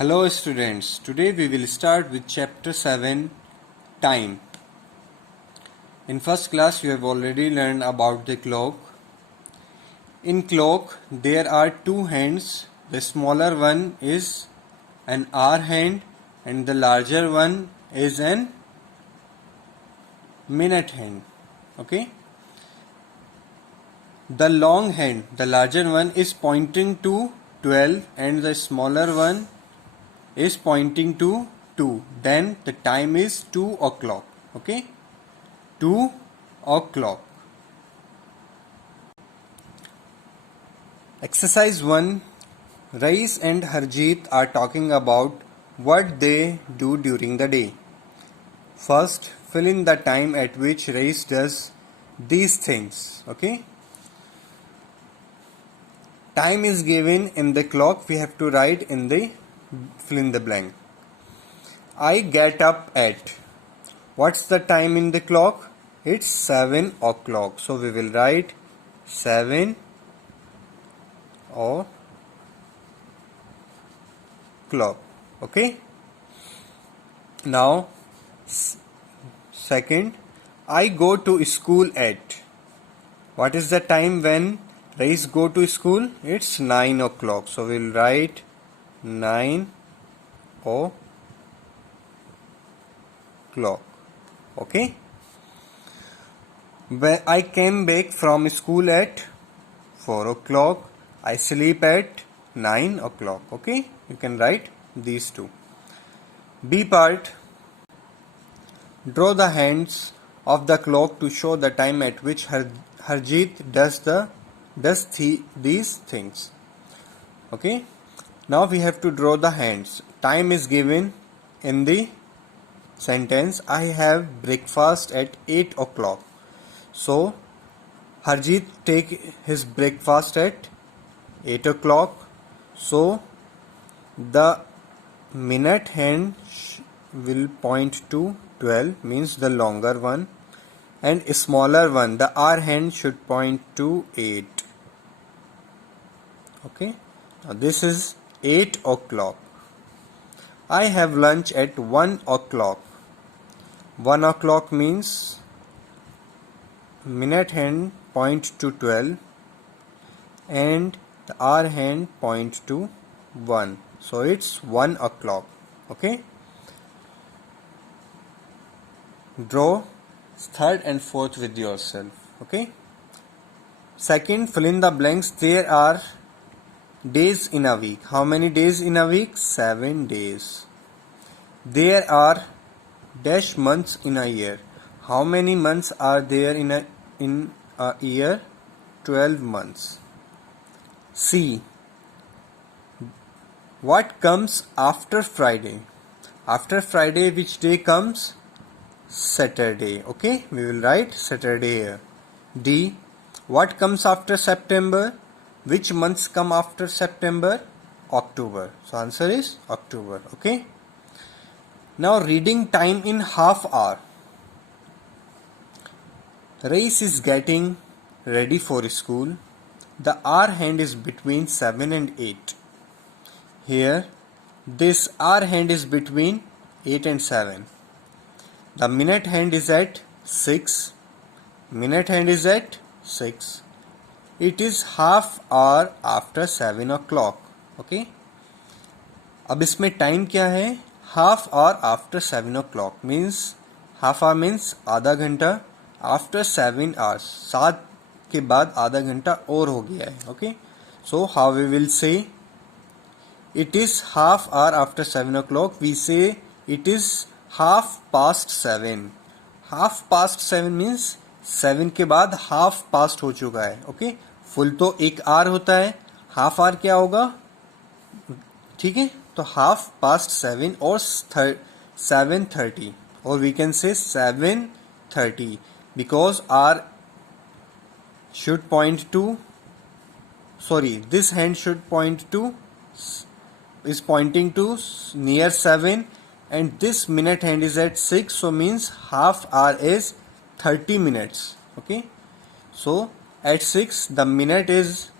Hello students, today we will start with chapter 7, Time. In first class you have already learned about the clock. In clock there are two hands, the smaller one is an hour hand and the larger one is an minute hand. Okay. The long hand, the larger one is pointing to 12 and the smaller one is pointing to 2. Then the time is 2 o'clock. Okay, 2 o'clock. Exercise 1. Rais and Harjeet are talking about what they do during the day. First, fill in the time at which Rais does these things. Okay, time is given in the clock. We have to write in the fill in the blank. I get up at. What's the time in the clock? It's 7 o'clock. So we will write 7 o'clock. Okay. Now, second, I go to school at. What is the time when Rais go to school? It's 9 o'clock. So we will write 9 o'clock. Okay. When I came back from school at 4 o'clock. I sleep at 9 o'clock. Okay. You can write these two. B part. Draw the hands of the clock to show the time at which Harjeet does these things. Okay. Now we have to draw the hands. Time is given in the sentence. I have breakfast at 8 o'clock. So Harjeet take his breakfast at 8 o'clock. So the minute hand will point to 12, means the longer one, and a smaller one, the hour hand, should point to 8. Okay. Now this is 8 o'clock. I have lunch at 1 o'clock. 1 o'clock means minute hand point to 12 and the hour hand point to 1. So it's 1 o'clock. Okay. Draw third and fourth with yourself. Okay. Second, fill in the blanks. There are days in a week. How many days in a week? 7 days. There are dash months in a year. How many months are there in a year? 12 months. C. What comes after Friday? After Friday, which day comes? Saturday. Okay, we will write Saturday here. D. What comes after September? Which months come after September? October. So answer is October. Okay. Now reading time in half hour. Rais is getting ready for school. The hour hand is between 7 and 8. Here, this hour hand is between 8 and 7. The minute hand is at 6. Minute hand is at 6. It is half hour after 7 o'clock. Okay. अब इसमें time क्या है? Half hour after 7 o'clock means half hour means आधा घंटा. After 7 hours, 7 के बाद आधा घंटा और हो गया है. Okay. So how we will say it is half hour after 7 o'clock. We say it is half past 7. half past 7 means 7 के बाद हाफ पास्ट हो चुका है. ओके. फुल तो 1 आवर होता है, हाफ आवर क्या होगा? ठीक है. तो हाफ पास्ट 7 और 7:30, और we can say 7:30 because r should point to, sorry, this hand should point to, is pointing to near 7, and this minute hand is at 6, so means half hour is 30 minutes. Okay. So at 6 the minute is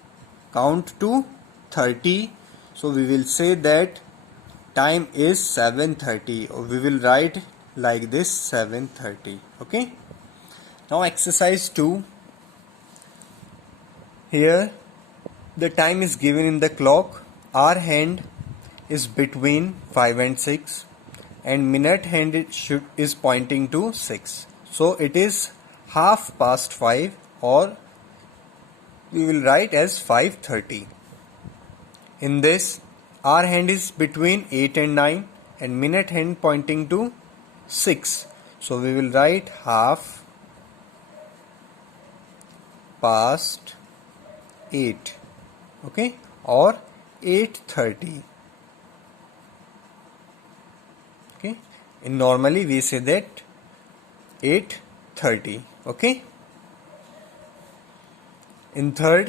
count to 30. So we will say that time is 7:30. We will write like this 7:30. Okay. Now exercise 2. Here the time is given in the clock. Hour hand is between 5 and 6 and minute hand is pointing to 6. So it is 5:30 or we will write as 5:30. In this, hour hand is between 8 and 9 and minute hand pointing to 6. So we will write 8:30, okay, or 8:30. Okay, and normally we say that 8:30. Okay. In third,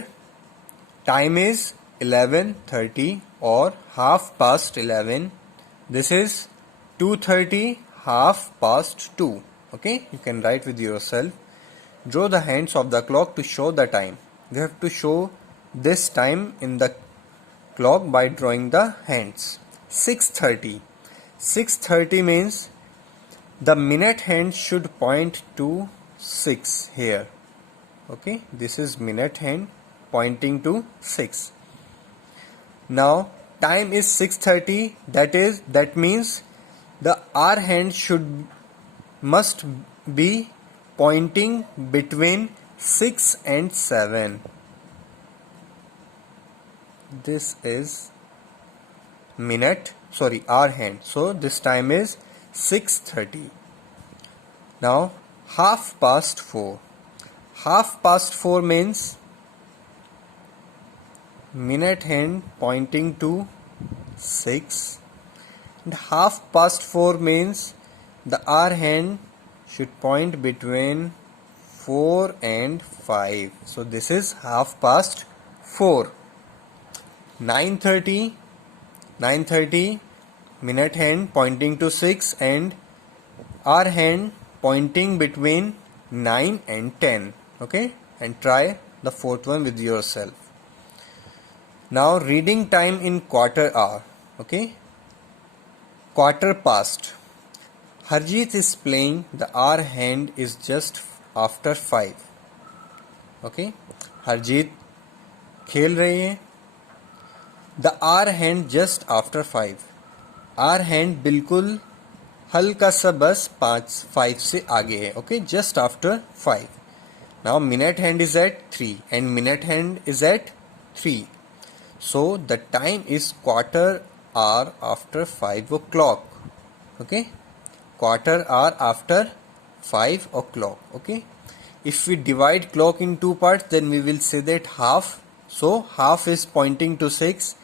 time is 11:30 or 11:30. This is 2:30, 2:30. Okay, you can write with yourself. Draw the hands of the clock to show the time. We have to show this time in the clock by drawing the hands. 6:30. 6:30 means the minute hand should point to 6 here. Okay, this is minute hand pointing to 6. Now time is 6:30. That means the hour hand must be pointing between 6 and 7. This is hour hand. So this time is 6:30. Now 4:30. 4:30 means minute hand pointing to 6 and 4:30 means the hour hand should point between 4 and 5. So this is 4:30. 9:30. 9:30 minute hand pointing to 6 and hour hand pointing between 9 and 10. Okay, and try the fourth one with yourself. Now reading time in quarter hour. Okay, quarter past. Harjeet is playing. The hour hand is just after 5. Okay, Harjeet खेल रही है. The hour hand just after 5. Hour hand बिल्कुल हल्का सा बस 5 से आगे है. Okay, just after 5. Now minute hand is at 3 and minute hand is at 3. So the time is quarter hour after 5 o'clock. Okay, quarter hour after 5 o'clock. Okay, if we divide clock in two parts, then we will say that half. So half is pointing to 6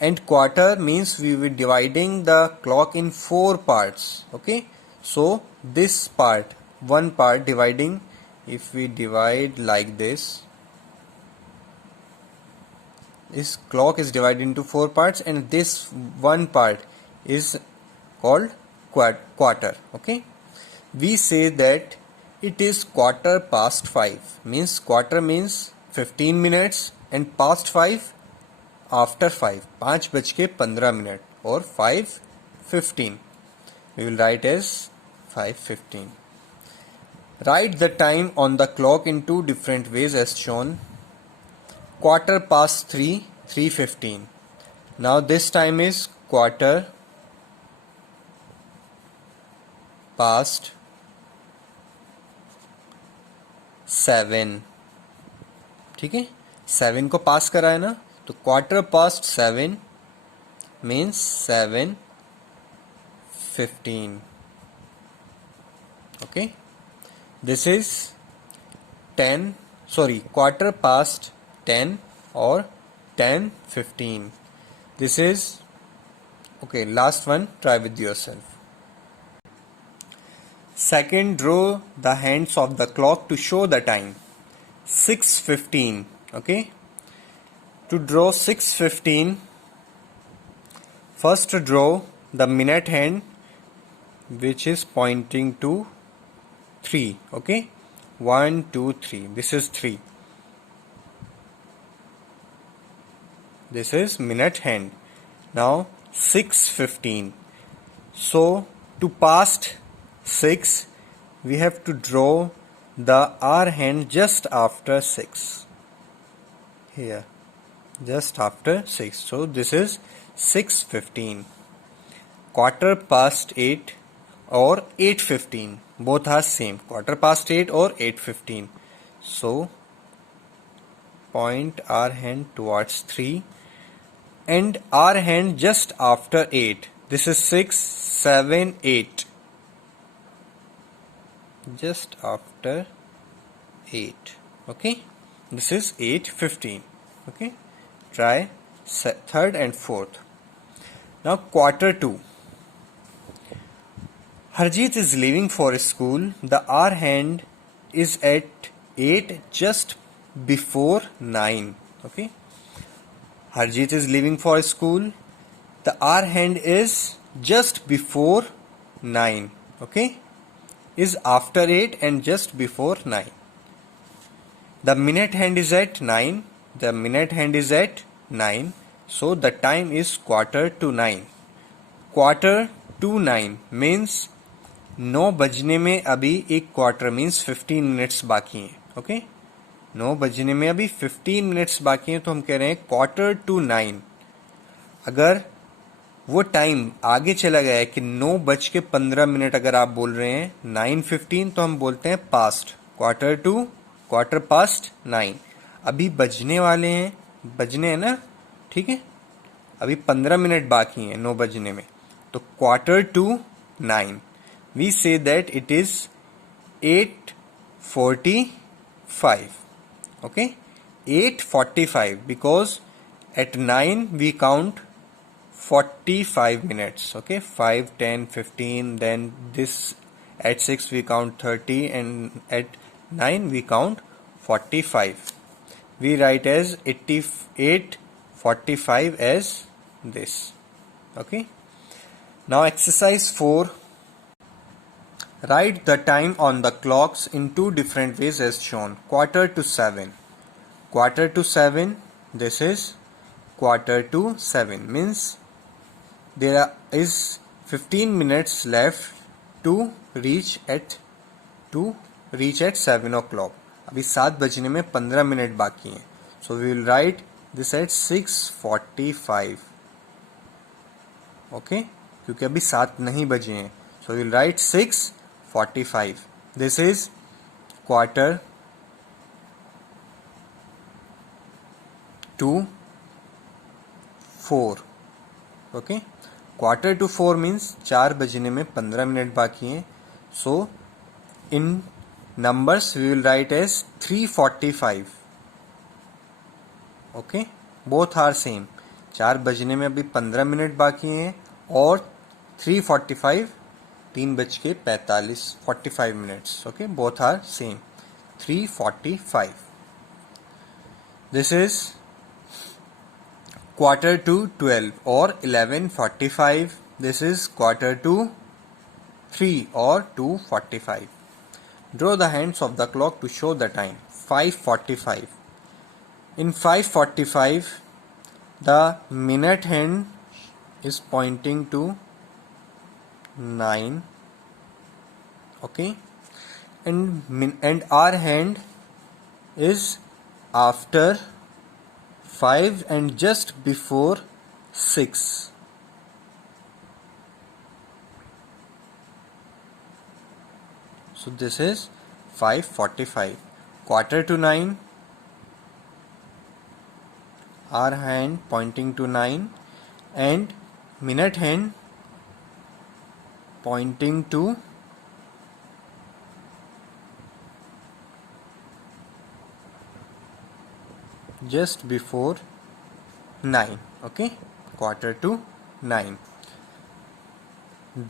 and quarter means we will be dividing the clock in 4 parts. Okay, so this part, one part dividing, if we divide like this clock is divided into 4 parts and this one part is called quarter. Okay, we say that it is quarter past 5. Means quarter means 15 minutes and past 5 after 5. 5:15 or 5:15. We will write as 5:15. Write the time on the clock in two different ways as shown. Quarter past 3, 3:15. Now this time is quarter past 7. ठीक है, 7 को पास करा है ना, तो quarter past 7 means 7:15. Okay, this is quarter past 10 or 10:15. This is okay. Last one, try with yourself. Second, draw the hands of the clock to show the time. 6:15. Okay, to draw 6:15, first draw the minute hand which is pointing to 3. Okay, 1, 2, 3. This is 3. This is minute hand. Now 6:15. So to past 6, we have to draw the hour hand just after 6. Here, just after 6. So this is 6:15. Quarter past 8 or 8:15. Both are same. Quarter past 8 or 8:15. So point our hand towards 3 and our hand just after 8. This is 6, 7, 8. Just after 8. Okay. This is 8:15. Okay. Try third and fourth. Now quarter 2. Harjeet is leaving for school. The hour hand is at 8 just before 9. Okay. Harjeet is leaving for school. The hour hand is just before 9. Okay. Is after 8 and just before 9. The minute hand is at 9. The minute hand is at 9. So the time is quarter to 9. Quarter to 9 means 9 बजने में अभी एक quarter means 15 minutes बाकी हैं. Okay. 9 बजने में अभी 15 minutes बाकी हैं, तो हम कह रहे हैं क्वार्टर टू 9. अगर वो टाइम आगे चला गया है कि 9:15 अगर आप बोल रहे हैं 9:15, तो हम बोलते हैं पास्ट. Quarter past 9. अभी बजने वाले हैं, बजने हैं ना, ठीक है. अभी 15 मिनट बाकी हैं 9 बजने में, तो quarter to 9. We say that it is 8:45. Okay, 8:45 because at 9 we count 45 minutes. Okay, 5, 10, 15. Then this at 6 we count 30, and at 9 we count 45. We write as 88:45 as this. Okay. Now exercise 4. Write the time on the clocks in 2 different ways as shown. Quarter to 7. Quarter to 7. This is quarter to 7 means there is 15 minutes left to reach at 7 o'clock. अभी 7 बजने में 15 minute बाकी हैं. So we will write this at 6:45. Okay, क्योंकि अभी 7 नहीं बजे हैं. So we will write 6:45. This is quarter to 4. Okay. Quarter to 4 means 4 बजने में 15 मिनट बाकी हैं. So in numbers we will write as 3:45. Okay. Both are same. 4 बजने में अभी 15 मिनट बाकी हैं और 3:45 3:45 45 minutes. Okay, both are same. 3:45. This is quarter to 12 or 11:45. This is quarter to 3 or 2:45. Draw the hands of the clock to show the time. 5:45. In 5:45, the minute hand is pointing to 9. Okay, and our hand is after 5 and just before 6. So this is 5:45. Quarter to 9, our hand pointing to 9, and minute hand pointing to just before 9. Okay, quarter to 9.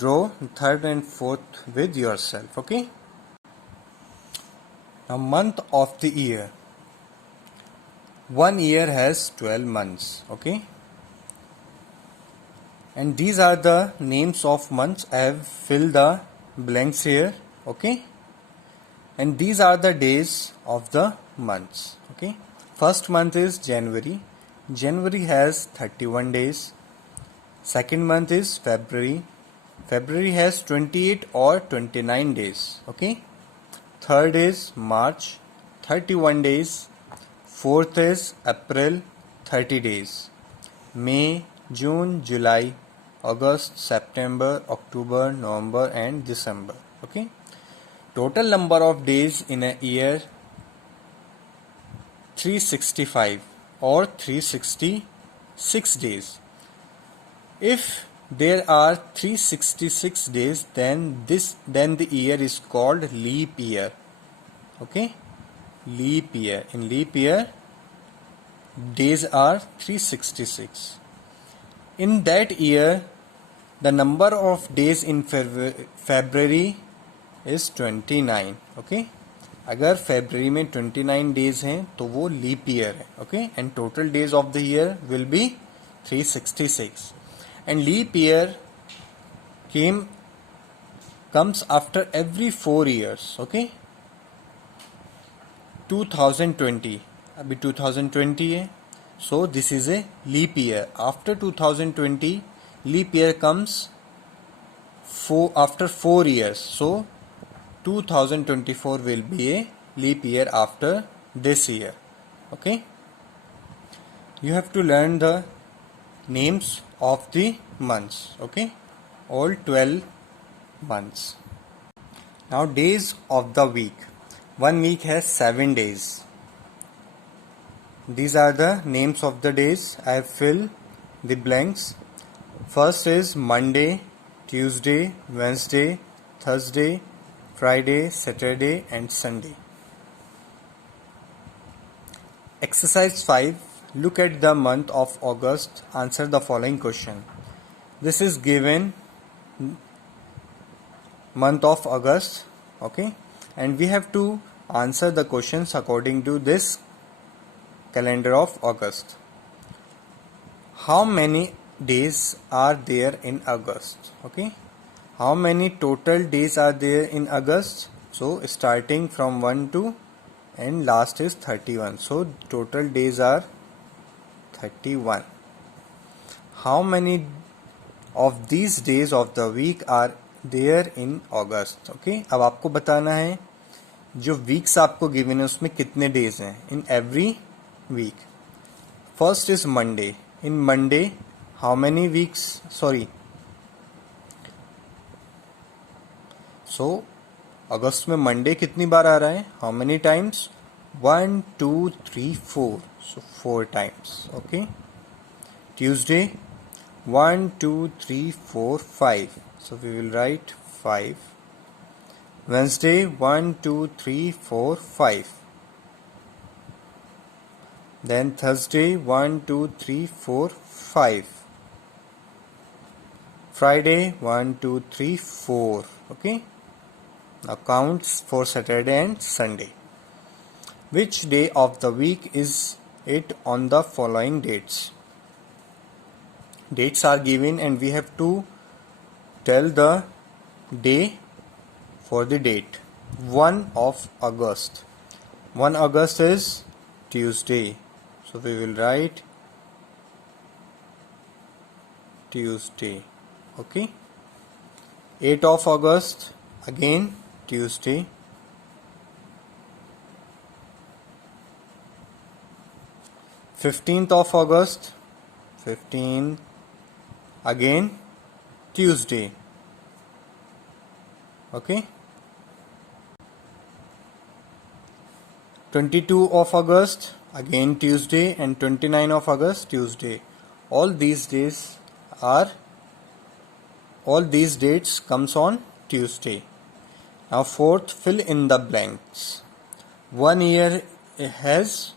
Draw third and fourth with yourself. Okay. Now month of the year. One year has 12 months. Okay. And these are the names of months. I have filled the blanks here. Okay. And these are the days of the months. Okay. First month is January. January has 31 days. Second month is February. February has 28 or 29 days. Okay. Third is March, 31 days. Fourth is April, 30 days. May, June, July, August, September, October, November and December. Okay. Total number of days in a year 365 or 366 days. If there are 366 days, then the year is called leap year. Okay, leap year. In leap year, days are 366. In that year, the number of days in February is 29. Okay, अगर फरवरी में 29 days हैं तो वो leap year है. Okay, and total days of the year will be 366. And leap year comes after every 4 years. Okay, 2020 अभी 2020 है, so this is a leap year. After 2020 leap year comes after 4 years, so 2024 will be a leap year after this year. Okay, you have to learn the names of the months. Okay, all 12 months. Now days of the week. One week has 7 days. These are the names of the days. I have filled the blanks. First is Monday, Tuesday, Wednesday, Thursday, Friday, Saturday and Sunday. Exercise 5. Look at the month of August. Answer the following question. This is given month of August. Okay, and we have to answer the questions according to this calendar of August. How many days are there in August? Okay, how many total days are there in August? So starting from 1 to and last is 31. So total days are 31. How many of these days of the week are there in August? Okay, अब आपको बताना है जो weeks आपको given है उसमें कितने days हैं in every week. First is Monday. In Monday how many weeks, so अगस्त में मंडे कितनी बार आ रहा है, how many times, 1 2 3 4, so 4 times. Okay, Tuesday 1 2 3 4 5, so we will write 5. Wednesday 1 2 3 4 5. Then Thursday 1 2 3 4 5. Friday 1 2 3 4. Okay, now counts for Saturday and Sunday. Which day of the week is it on the following dates? Dates are given and we have to tell the day for the date. 1 of August. 1 August is Tuesday. So we will write Tuesday. Okay. 8 of August, again Tuesday. 15th of August, 15, again Tuesday. Okay. 22 of August, again Tuesday, and 29 of August, Tuesday. All these dates comes on Tuesday. Now fourth, fill in the blanks. 1 year has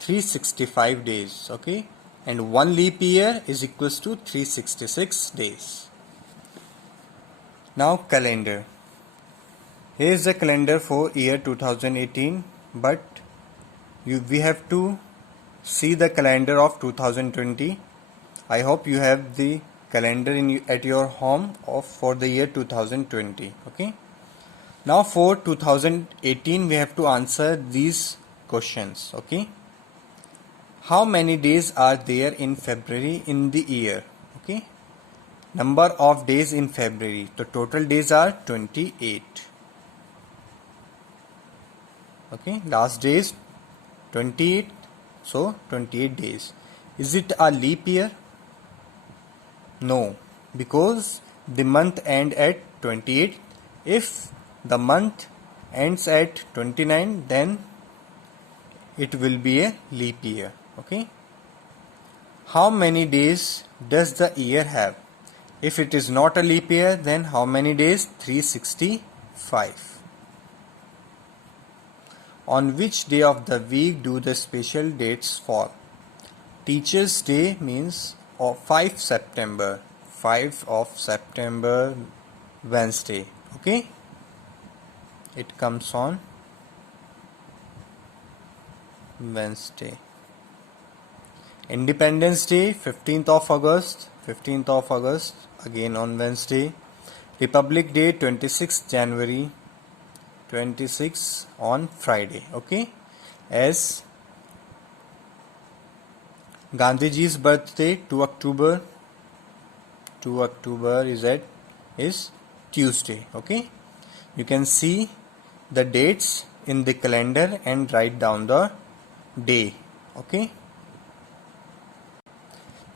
365 days. Okay, and 1 leap year is equals to 366 days. Now calendar. Here is the calendar for year 2018, but we have to see the calendar of 2020. I hope you have the calendar at your home for the year 2020. Okay, now for 2018 we have to answer these questions. Okay, how many days are there in February in the year? Okay, number of days in February. The total days are 28. Okay, last day is 28, so 28 days. Is it a leap year? No, because the month ends at 28. If the month ends at 29, then it will be a leap year. Okay. How many days does the year have? If it is not a leap year, then how many days? 365. On which day of the week do the special dates fall? Teachers' Day means 5 September. 5 of September, Wednesday. Okay? It comes on Wednesday. Independence Day, 15th of August. 15th of August, again on Wednesday. Republic Day, 26th January. 26 on Friday. Okay? As Gandhiji's birthday, 2 October. 2 October is Tuesday. Okay? You can see the dates in the calendar and write down the day. Okay?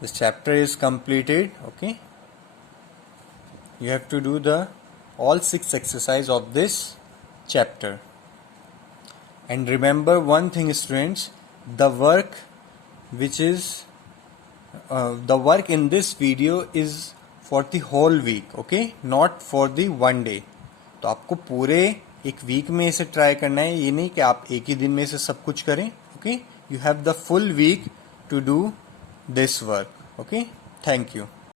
This chapter is completed. Okay? You have to do all 6 exercises of this chapter. And remember one thing, students, the work in this video is for the whole week, okay, not for the one day. तो आपको पूरे एक week में इसे try करना है, ये नहीं कि आप एक ही दिन में इसे सब कुछ करें. Okay, you have the full week to do this work. Okay, thank you.